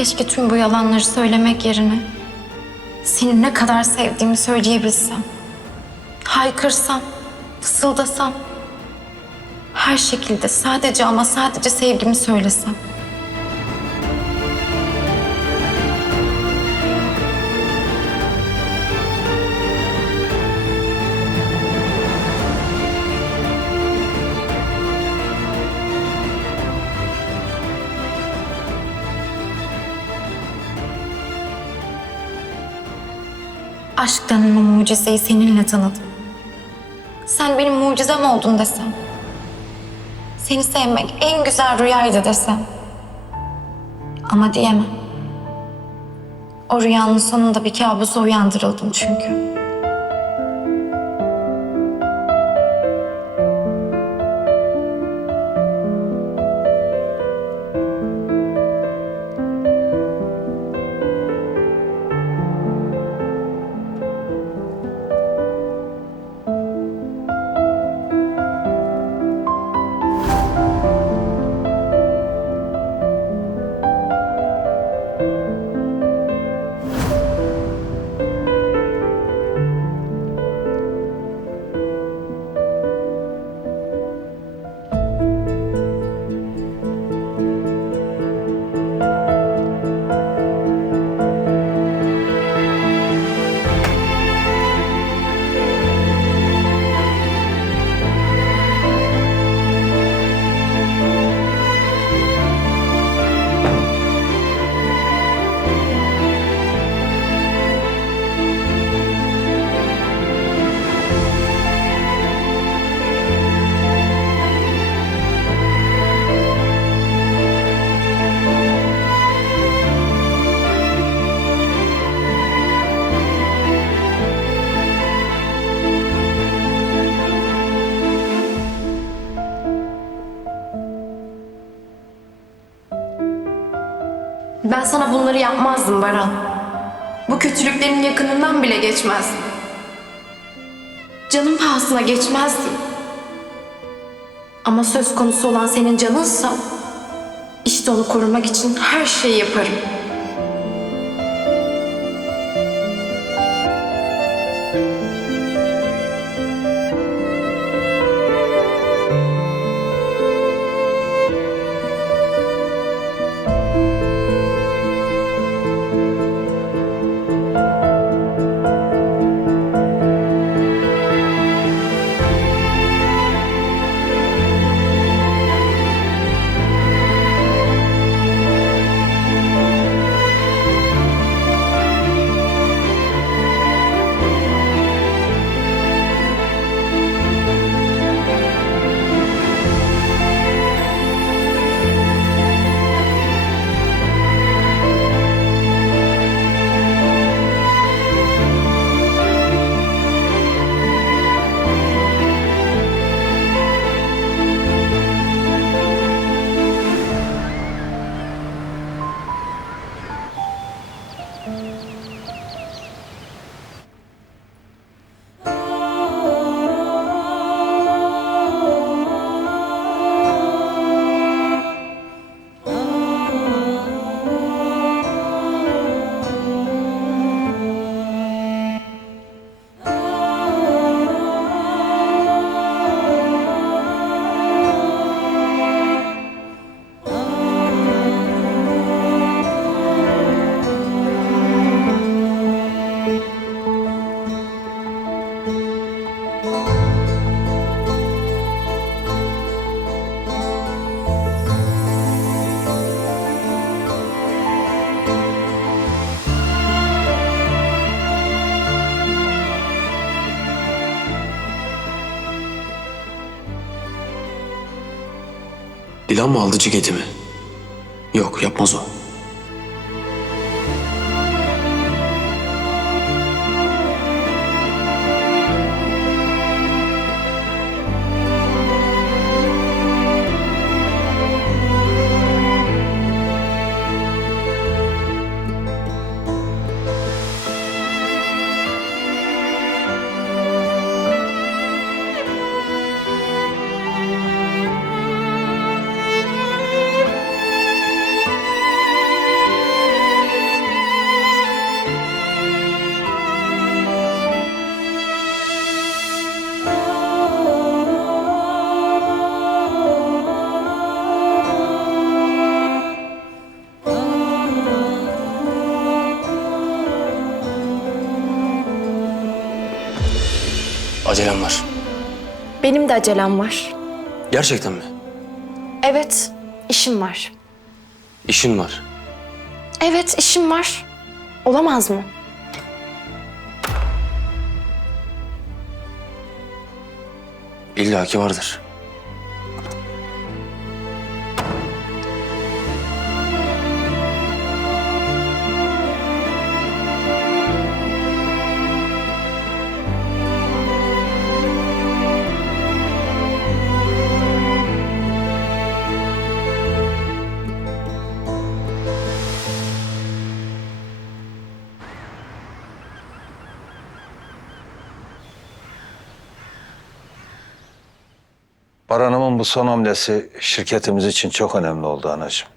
Keşke tüm bu yalanları söylemek yerine seni ne kadar sevdiğimi söyleyebilsem. Haykırsam, fısıldasam. Her şekilde sadece ama sadece sevgimi söylesem. Aşk denen o mucizeyi seninle tanıdım. Sen benim mucizem oldun desem. Seni sevmek en güzel rüyaydı desem. Ama diyemem. O rüyanın sonunda bir kabusa uyandırıldım çünkü. Ben sana bunları yapmazdım Baran. Bu kötülüklerin yakınından bile geçmezdim. Canım pahasına geçmezdim. Ama söz konusu olan senin canınsa işte onu korumak için her şeyi yaparım. Mı aldı ciketimi? Yok yapmaz o. Acelem var. Benim de acelem var. Gerçekten mi? Evet, işim var. İşin var. Evet, işim var. Olamaz mı? İlla ki vardır. Bu son hamlesi şirketimiz için çok önemli oldu anacığım.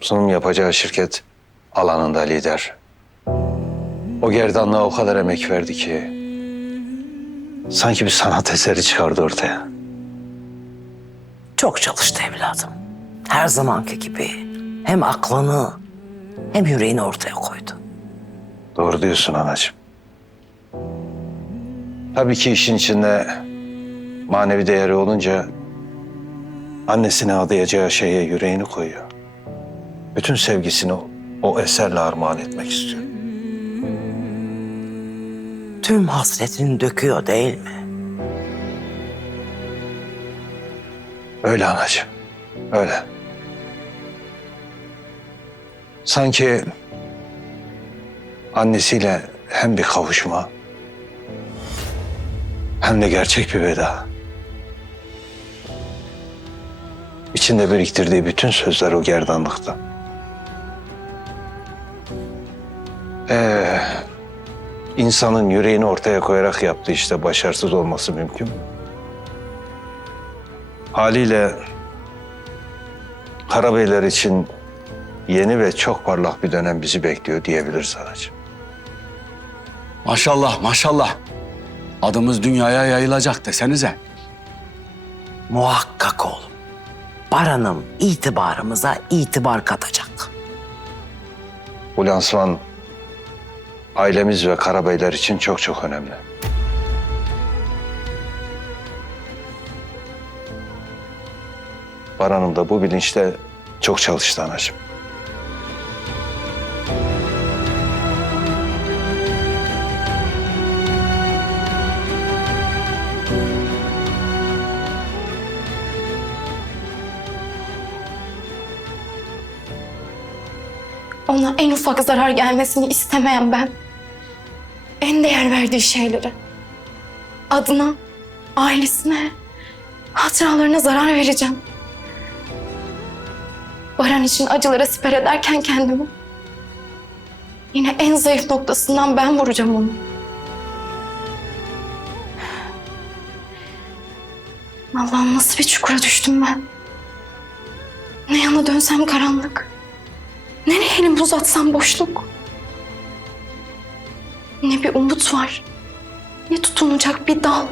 Sunum yapacağı şirket alanında lider. O gerdanlığa o kadar emek verdi ki sanki bir sanat eseri çıkardı ortaya. Çok çalıştı evladım. Her zamanki gibi hem aklını hem yüreğini ortaya koydu. Doğru diyorsun anacığım. Tabii ki işin içinde manevi değeri olunca annesine adayacağı şeye yüreğini koyuyor. Bütün sevgisini o eserle armağan etmek istiyor. Tüm hasretini döküyor değil mi? Öyle anacığım, öyle. Sanki annesiyle hem bir kavuşma hem de gerçek bir veda. İçinde biriktirdiği bütün sözler o gerdanlıkta. Ee, insanın yüreğini ortaya koyarak yaptığı işte başarısız olması mümkün mü? Haliyle Karabeyler için yeni ve çok parlak bir dönem bizi bekliyor diyebiliriz anacığım. Maşallah maşallah. Adımız dünyaya yayılacak desenize. Muhakkak oğlum. Baran'ım itibarımıza itibar katacak. Bu lansman ailemiz ve Karabeyler için çok çok önemli. Baran'ım da bu bilinçle çok çalıştı anacığım. Ona en ufak zarar gelmesini istemeyen ben. En değer verdiği şeylere. Adına, ailesine, hatıralarına zarar vereceğim. Baran için acılara siper ederken kendimi. Yine en zayıf noktasından ben vuracağım onu. Allah'ım nasıl bir çukura düştüm ben. Ne yana dönsem karanlık. Nereye elimi uzatsam boşluk. Ne bir umut var, ne tutunacak bir dal.